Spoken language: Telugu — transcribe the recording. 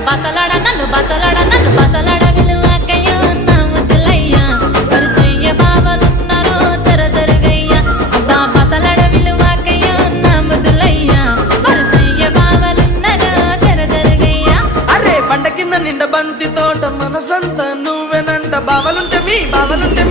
బసలాడ నన్ను బసలాడ విలువకయ్యా నా ముద్దులయ్యా వరుసయ్య బావలున్నారో తెరదరుగయ్యా అబ్బా బసలాడ విలువకయ్యా నా ముద్దులయ్యా వరుసయ్య బావలున్నారో తెరదరుగయ్యా. అరే పంట కింద నిండ బంతి తోట మనసంతా నువ్వేనంట బావలుంటే మీ బావలుంటే